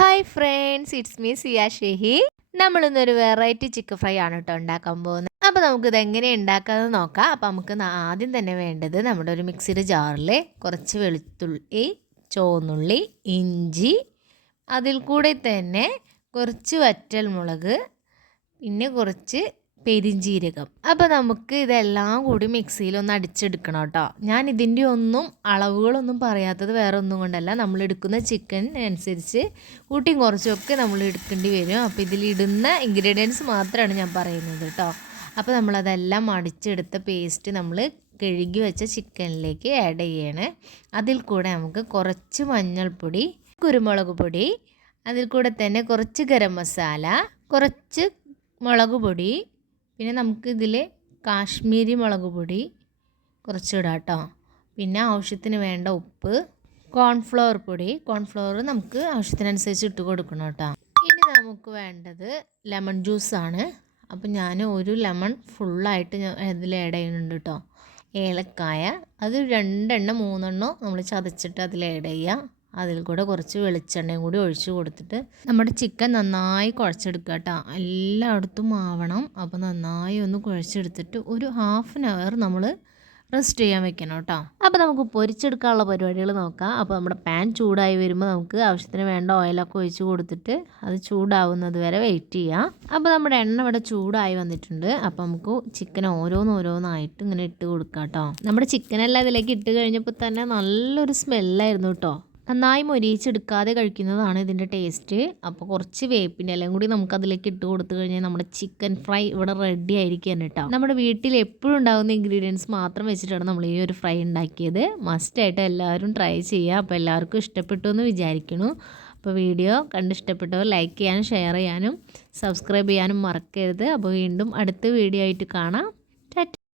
Hi friends it's me Siya Shehi നമ്മളിന്നൊരു variety chicken fry ആണ് കേട്ടോ ഉണ്ടാക്കാൻ പോകുന്നത്. അപ്പോൾ നമുക്കിത് എങ്ങനെ ഉണ്ടാക്കാമെന്ന് നോക്കാം. അപ്പോൾ നമുക്ക് ആദ്യം തന്നെ വേണ്ടത് നമ്മുടെ ഒരു മിക്സിയുടെ ജാറിൽ കുറച്ച് വെളുത്തുള്ളി ചുവന്നുള്ളി ഇഞ്ചി അതിൽ കൂടെ തന്നെ കുറച്ച് വറ്റൽ മുളക് പിന്നെ കുറച്ച് പെരിഞ്ജീരകം അപ്പോൾ നമുക്ക് ഇതെല്ലാം കൂടി മിക്സിയിൽ ഒന്ന് അടിച്ചെടുക്കണം കേട്ടോ. ഞാൻ ഇതിന്റെ ഒന്നും അളവുകളൊന്നും പറയാത്തത് വേറെ ഒന്നും കൊണ്ടല്ല. നമ്മൾ എടുക്കുന്ന ചിക്കൻ അനുസരിച്ച് കൂട്ടിയും കുറച്ചൊക്കെ നമ്മൾ എടുക്കേണ്ടി വരും. അപ്പോൾ ഇതിലിടുന്ന ഇൻഗ്രീഡിയൻസ് മാത്രമാണ് ഞാൻ പറയുന്നത് കേട്ടോ. അപ്പോൾ നമ്മളതെല്ലാം അടിച്ചെടുത്ത പേസ്റ്റ് നമ്മൾ കഴുകി വെച്ച ചിക്കനിലേക്ക് ആഡ് ചെയ്യണേ. അതിൽ കൂടെ നമുക്ക് കുറച്ച് മഞ്ഞൾപ്പൊടി കുരുമുളക് പൊടി അതിൽ കൂടെ തന്നെ കുറച്ച് ഗരം മസാല കുറച്ച് മുളക് പൊടി പിന്നെ നമുക്ക് ഇതിൽ കാശ്മീരി മുളക് പൊടി കുറച്ചിടാം കേട്ടോ പിന്നെ ആവശ്യത്തിന് വേണ്ട ഉപ്പ് കോൺഫ്ലവർ പൊടി. കോൺഫ്ലവർ നമുക്ക് ആവശ്യത്തിനനുസരിച്ച് ഇട്ട് കൊടുക്കണം കേട്ടോ ഇനി നമുക്ക് വേണ്ടത് ലെമൺ ജ്യൂസാണ് അപ്പം ഞാൻ ഒരു ലെമൺ ഫുള്ളായിട്ട് ഇതിൽ ആഡ് ചെയ്യുന്നുണ്ട് കേട്ടോ ഏലക്കായ. അത് രണ്ടെണ്ണം മൂന്നെണ്ണം നമ്മൾ ചതച്ചിട്ട് അതിൽ ആഡ് ചെയ്യുക അതിൽ കൂടെ കുറച്ച് വെളിച്ചെണ്ണയും കൂടി ഒഴിച്ച് കൊടുത്തിട്ട് നമ്മുടെ ചിക്കൻ നന്നായി കുഴച്ചെടുക്കുക കേട്ടോ. എല്ലായിടത്തും ആവണം. അപ്പോൾ നന്നായി ഒന്ന് കുഴച്ചെടുത്തിട്ട് ഒരു ഹാഫ് ആൻ അവർ നമ്മൾ റെസ്റ്റ് ചെയ്യാൻ വെക്കണം കേട്ടോ. അപ്പോൾ നമുക്ക് പൊരിച്ചെടുക്കാനുള്ള പരിപാടികൾ നോക്കാം. അപ്പോൾ നമ്മുടെ പാൻ ചൂടായി വരുമ്പോൾ നമുക്ക് ആവശ്യത്തിന് വേണ്ട ഓയിലൊക്കെ ഒഴിച്ച് കൊടുത്തിട്ട് അത് ചൂടാവുന്നത് വരെ വെയിറ്റ് ചെയ്യാം. അപ്പോൾ നമ്മുടെ എണ്ണ ഇവിടെ ചൂടായി വന്നിട്ടുണ്ട്. അപ്പോൾ നമുക്ക് ചിക്കൻ ഓരോന്നോരോന്നായിട്ട് ഇങ്ങനെ ഇട്ട് കൊടുക്കാം കേട്ടോ. നമ്മുടെ ചിക്കനെല്ലാം ഇതിലേക്ക് ഇട്ട് കഴിഞ്ഞപ്പോൾ തന്നെ നല്ലൊരു സ്മെല്ലായിരുന്നു കേട്ടോ. നന്നായി മൊരിയിച്ചെടുക്കാതെ കഴിക്കുന്നതാണ് ഇതിന്റെ ടേസ്റ്റ്. അപ്പോൾ കുറച്ച് വേപ്പിന്റെ എല്ലാം കൂടി നമുക്ക് അതിലേക്ക് ഇട്ട് കൊടുത്തു കഴിഞ്ഞാൽ നമ്മുടെ ചിക്കൻ ഫ്രൈ ഇവിടെ റെഡി ആയിരിക്കുകയാണ് കേട്ടോ. നമ്മുടെ വീട്ടിൽ എപ്പോഴും ഉണ്ടാകുന്ന ഇൻഗ്രീഡിയൻസ് മാത്രം വെച്ചിട്ടാണ് നമ്മൾ ഈ ഒരു ഫ്രൈ ഉണ്ടാക്കിയത്. മസ്റ്റായിട്ട് എല്ലാവരും ട്രൈ ചെയ്യുക. അപ്പോൾ എല്ലാവർക്കും ഇഷ്ടപ്പെട്ടു എന്ന് വിചാരിക്കുന്നു. അപ്പോൾ വീഡിയോ കണ്ട് ഇഷ്ടപ്പെട്ടവർ ലൈക്ക് ചെയ്യാനും ഷെയർ ചെയ്യാനും സബ്സ്ക്രൈബ് ചെയ്യാനും മറക്കരുത്. അപ്പോൾ വീണ്ടും അടുത്ത വീഡിയോ ആയിട്ട് കാണാം.